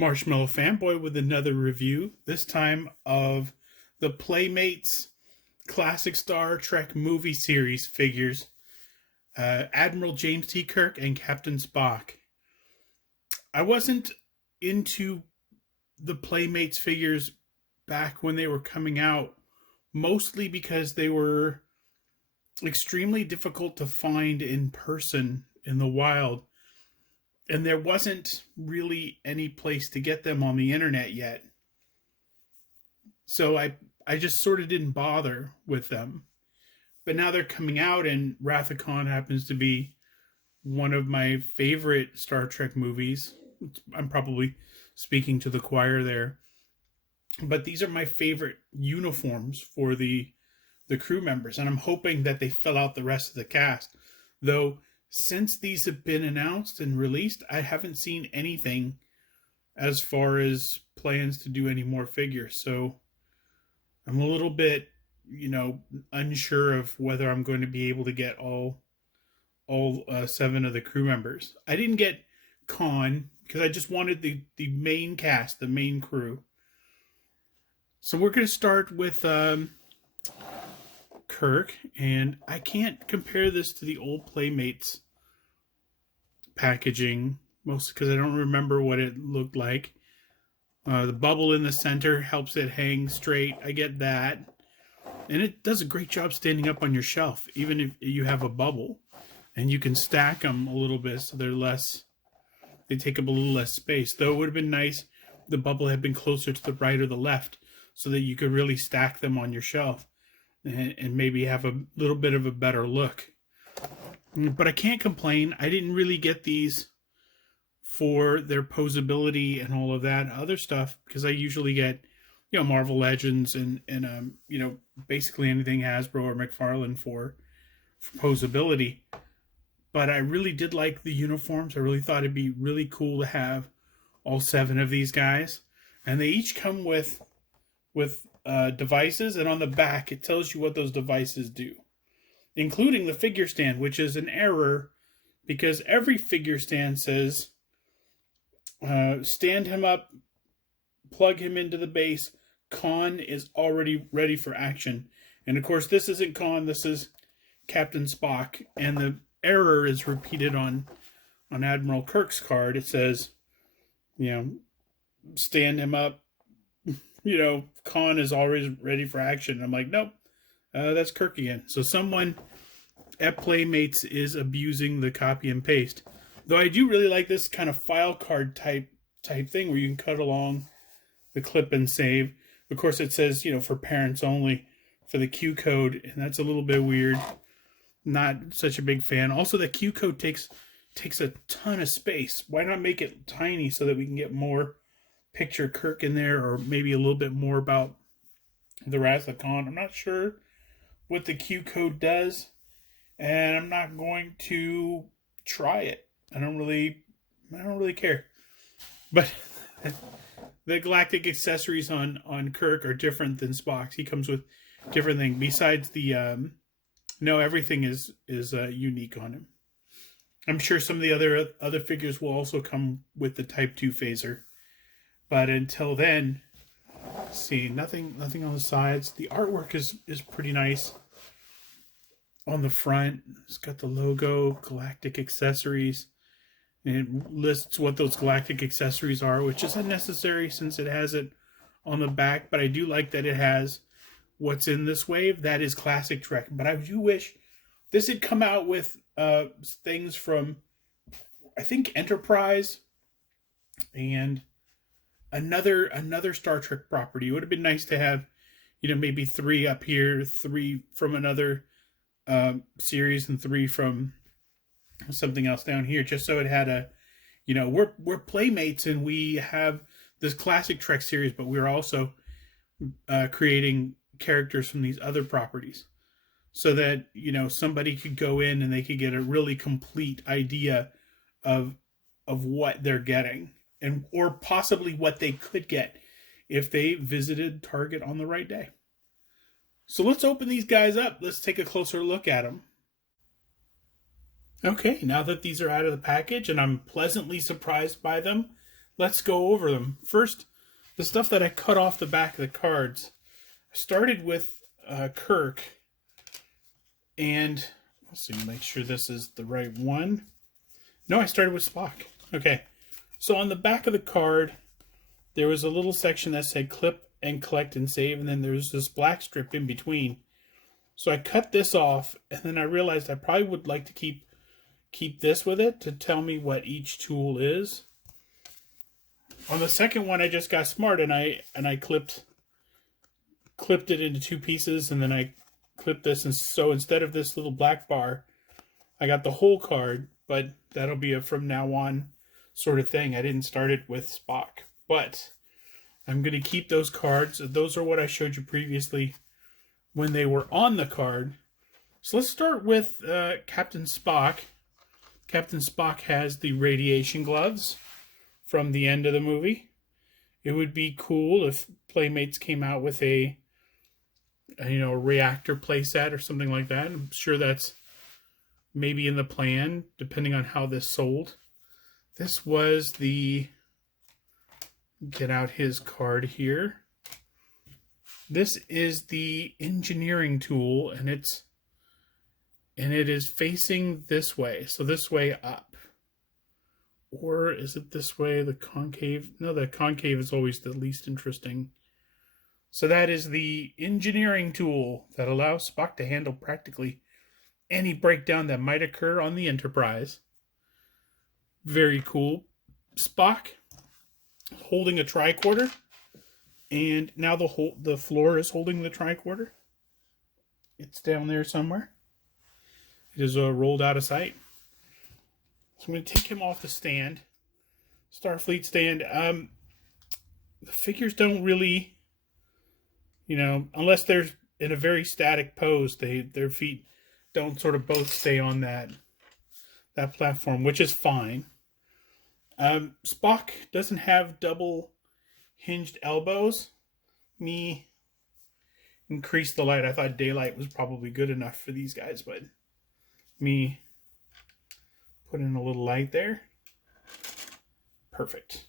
Marshmallow Fanboy with another review, this time of the Playmates classic Star Trek movie series figures, Admiral James T. Kirk and Captain Spock. I wasn't into the Playmates figures back when they were coming out, mostly because they were extremely difficult to find in person in the wild. And there wasn't really any place to get them on the internet yet. So I just sort of didn't bother with them. But now they're coming out, and Wrath of Khan happens to be one of my favorite Star Trek movies. I'm probably speaking to the choir there. But these are my favorite uniforms for the crew members, and I'm hoping that they fill out the rest of the cast. Though, since these have been announced and released, I haven't seen anything as far as plans to do any more figures. So I'm a little bit, unsure of whether I'm going to be able to get all 7 of the crew members. I didn't get Khan because I just wanted the main cast, the main crew. So we're going to start with Kirk, and I can't compare this to the old Playmates packaging, mostly because I don't remember what it looked like. The bubble in the center helps it hang straight. I get that. And it does a great job standing up on your shelf, even if you have a bubble. And you can stack them a little bit so they take up a little less space. Though it would have been nice if the bubble had been closer to the right or the left so that you could really stack them on your shelf and maybe have a little bit of a better look. But I can't complain. I didn't really get these for their posability and all of that other stuff, because I usually get, Marvel Legends and basically anything Hasbro or McFarlane for posability. But I really did like the uniforms. I really thought it'd be really cool to have all 7 of these guys, and they each come with devices, and on the back it tells you what those devices do, including the figure stand, which is an error because every figure stand says stand him up, plug him into the base, Khan is already ready for action. And of course this isn't Khan, this is Captain Spock, and the error is repeated on Admiral Kirk's card. It says, stand him up, Khan is always ready for action. I'm like, nope, that's Kirk again. So someone at Playmates is abusing the copy and paste. Though I do really like this kind of file card type thing where you can cut along the clip and save. Of course, it says, for parents only for the Q code, and that's a little bit weird. Not such a big fan. Also, the Q code takes a ton of space. Why not make it tiny so that we can get more picture Kirk in there, or maybe a little bit more about the Wrath of Khan? I'm not sure what the Q code does, and I'm not going to try it. I don't really care. But the galactic accessories on Kirk are different than Spock's. He comes with different things. Besides the everything is unique on him. I'm sure some of the other figures will also come with the Type 2 phaser. But until then, see, nothing on the sides. The artwork is pretty nice. On the front, it's got the logo, galactic accessories. And it lists what those galactic accessories are, which is unnecessary since it has it on the back. But I do like that it has what's in this wave. That is classic Trek. But I do wish this had come out with things from, I think, Enterprise and another Star Trek property. It would have been nice to have, maybe 3 up here, 3 from another series, and 3 from something else down here, just so it had a, we're Playmates and we have this classic Trek series, but we're also creating characters from these other properties, so that somebody could go in and they could get a really complete idea of what they're getting, and or possibly what they could get if they visited Target on the right day. So let's open these guys up. Let's take a closer look at them. Okay, now that these are out of the package and I'm pleasantly surprised by them, let's go over them. First, the stuff that I cut off the back of the cards. I started with KIRK, and let's see, make sure this is the right one. No, I started with SPOCK. Okay, so on the back of the card, there was a little section that said clip and collect and save, and then there's this black strip in between. So I cut this off, and then I realized I probably would like to keep this with it to tell me what each tool is. On the second one, I just got smart, and I clipped it into two pieces, and then I clipped this, and so instead of this little black bar, I got the whole card, but that'll be a from now on sort of thing. I didn't start it with SPOCK, but I'm going to keep those cards. Those are what I showed you previously when they were on the card. So let's start with Captain Spock. Captain Spock has the radiation gloves from the end of the movie. It would be cool if Playmates came out with a reactor playset or something like that. I'm sure that's maybe in the plan, depending on how this sold. This was the, get out his card here. This is the engineering tool, and it is facing this way. So this way up. Or is it this way, the concave? No, the concave is always the least interesting. So that is the engineering tool that allows Spock to handle practically any breakdown that might occur on the Enterprise. Very cool. Spock holding a tricorder, and now the floor is holding the tricorder. It's down there somewhere. It is rolled out of sight. So I'm going to take him off the stand. Starfleet stand. The figures don't really, unless they're in a very static pose, their feet don't sort of both stay on that platform, which is fine. Spock doesn't have double hinged elbows. Me increase the light. I thought daylight was probably good enough for these guys, but me put in a little light there. Perfect.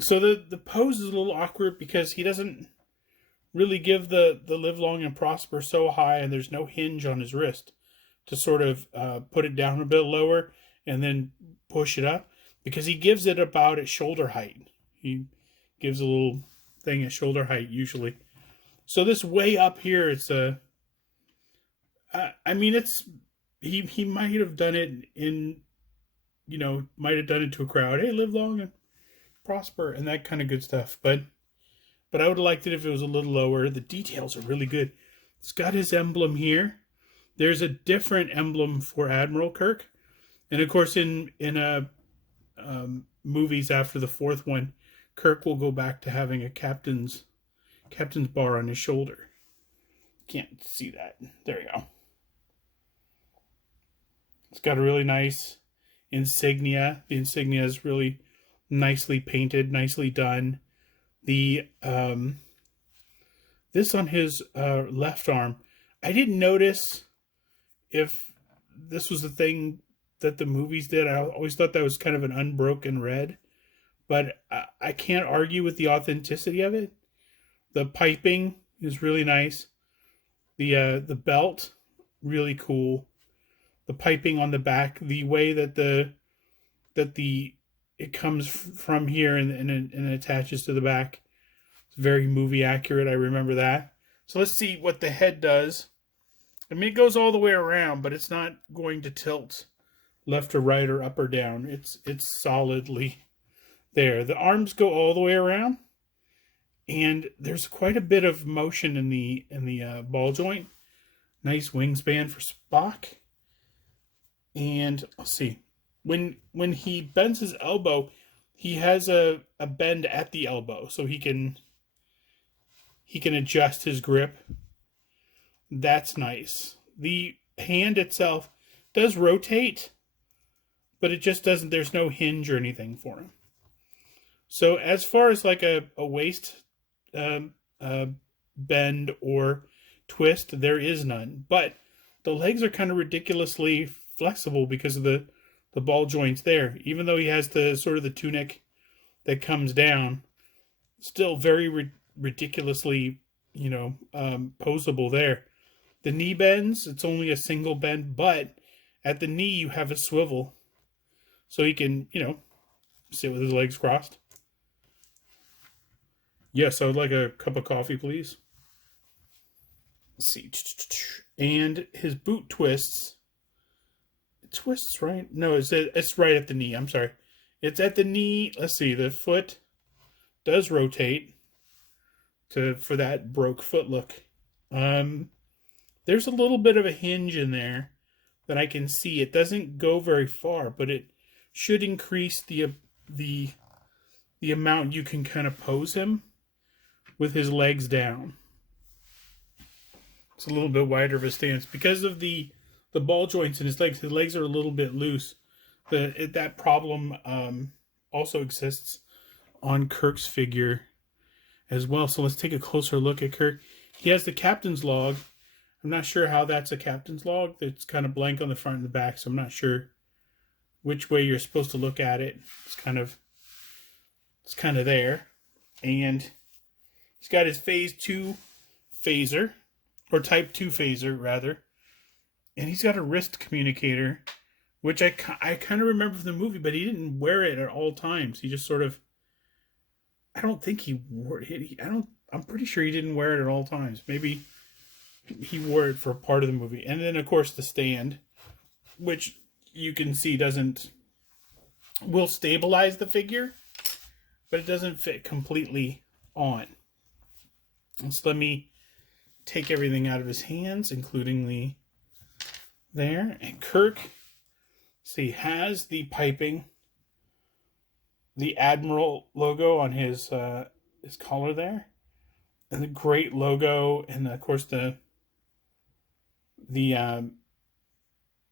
So the pose is a little awkward because he doesn't really give the live long and prosper so high, and there's no hinge on his wrist to sort of put it down a bit lower and then push it up, because he gives it about at shoulder height. He gives a little thing at shoulder height usually. So this way up here, it's he might have done it in, might have done it to a crowd. Hey, live long and prosper and that kind of good stuff. But I would have liked it if it was a little lower. The details are really good. It's got his emblem here. There's a different emblem for Admiral Kirk. And of course, in movies after the fourth one, Kirk will go back to having a captain's bar on his shoulder. Can't see that. There you go. It's got a really nice insignia. The insignia is really nicely painted, nicely done. The this on his left arm, I didn't notice if this was the thing that the movies did. I always thought that was kind of an unbroken red, but I can't argue with the authenticity of it. The piping is really nice. The belt, really cool. The piping on the back, the way that it comes from here and attaches to the back, it's very movie accurate. I remember that. So let's see what the head does. I mean, it goes all the way around, but it's not going to tilt left or right or up or down. It's solidly there. The arms go all the way around, and there's quite a bit of motion in the ball joint. Nice wingspan for Spock. And let's see, when he bends his elbow, he has a bend at the elbow, so he can adjust his grip. That's nice. The hand itself does rotate, but it just doesn't, there's no hinge or anything for him. So as far as like a waist bend or twist, there is none. But the legs are kind of ridiculously flexible because of the ball joints there. Even though he has the sort of the tunic that comes down, still very ridiculously, posable there. The knee bends, it's only a single bend, but at the knee you have a swivel. So he can, sit with his legs crossed. Yes, I would like a cup of coffee, please. Let's see. And his boot twists. It twists, right? No, it's right at the knee. I'm sorry. It's at the knee. Let's see. The foot does rotate for that broke foot look. There's a little bit of a hinge in there that I can see. It doesn't go very far, but it should increase the amount you can kind of pose him with his legs down. It's a little bit wider of a stance because of the ball joints in his legs. His legs are a little bit loose. That problem also exists on Kirk's figure as well. So let's take a closer look at Kirk. He has the captain's log. I'm not sure how that's a captain's log. It's kind of blank on the front and the back, so I'm not sure which way you're supposed to look at it. It's kind of there. And he's got his phase 2 phaser, or type 2 phaser rather. And he's got a wrist communicator, which I kind of remember from the movie, but he didn't wear it at all times. He just sort of, I don't think he wore it. I'm pretty sure he didn't wear it at all times. Maybe he wore it for part of the movie. And then, of course, the stand, which you can see will stabilize the figure, but it doesn't fit completely on. So let me take everything out of his hands, including there. And Kirk, see, has the piping, the Admiral logo on his collar there, and the great logo, and of course the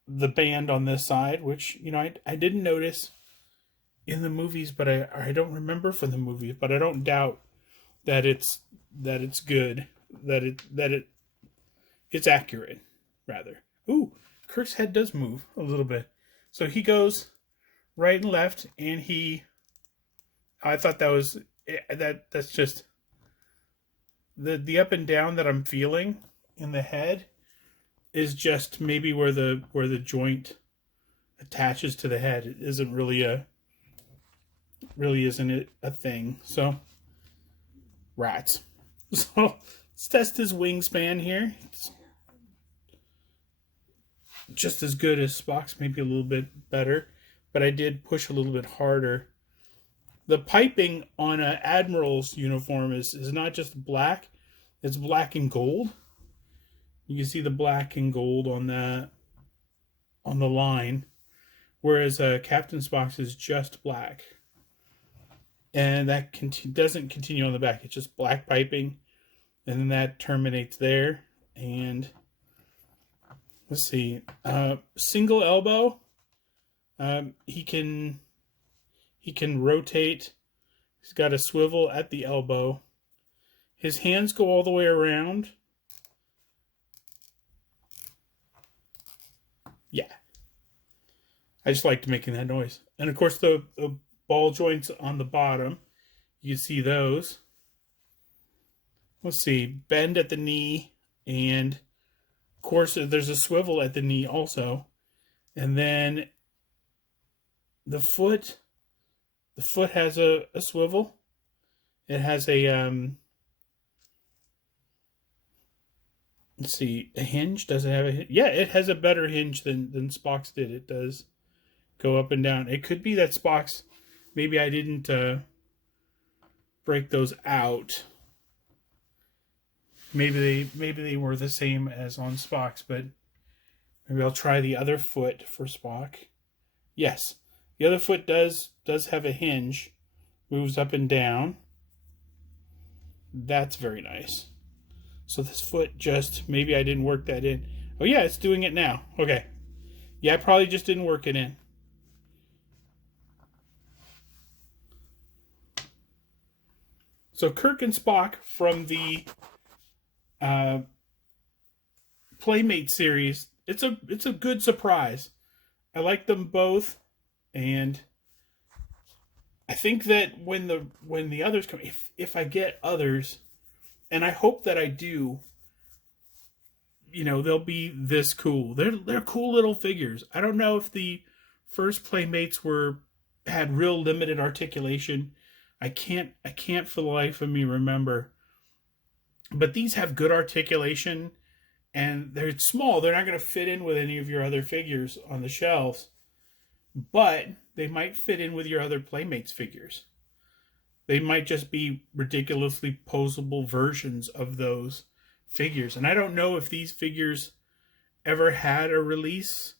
band on this side, which I didn't notice in the movies, but I don't remember from the movies, but I don't doubt that it's good, that it's accurate rather. Ooh, Kirk's head does move a little bit, so he goes right and left, and I thought that was that's just the up and down that I'm feeling in the head is just maybe where the joint attaches to the head. It isn't really isn't a thing. So rats. So let's test his wingspan here. It's just as good as Spock's, maybe a little bit better, but I did push a little bit harder. The piping on an Admiral's uniform is not just black, it's black and gold. You can see the black and gold on the line, whereas Captain Spock's is just black. And that doesn't continue on the back. It's just black piping, and then that terminates there. And let's see, single elbow. He can rotate. He's got a swivel at the elbow. His hands go all the way around. Yeah. I just liked making that noise. And of course the ball joints on the bottom, you see those. Let's see, bend at the knee, and of course there's a swivel at the knee also. And then the foot has a swivel. It has a let's see, a hinge. Does it have a hinge? Yeah, it has a better hinge than Spock's did. It does go up and down. It could be that Spock's, maybe I didn't break those out. Maybe they were the same as on Spock's, but maybe I'll try the other foot for Spock. Yes, the other foot does have a hinge, moves up and down. That's very nice. So this foot just, maybe I didn't work that in. Oh yeah, it's doing it now. Okay. Yeah, I probably just didn't work it in. So Kirk and Spock from the Playmates series, it's a good surprise. I like them both. And I think that when the others come, if I get others, and I hope that I do, they'll be this cool. They're cool little figures. I don't know if the first Playmates had real limited articulation. I can't for the life of me remember. But these have good articulation, and they're small. They're not going to fit in with any of your other figures on the shelves, but they might fit in with your other Playmates figures. They might just be ridiculously posable versions of those figures. And I don't know if these figures ever had a release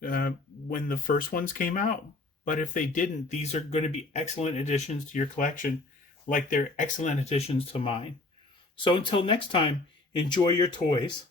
when the first ones came out. But if they didn't, these are going to be excellent additions to your collection, like they're excellent additions to mine. So until next time, enjoy your toys.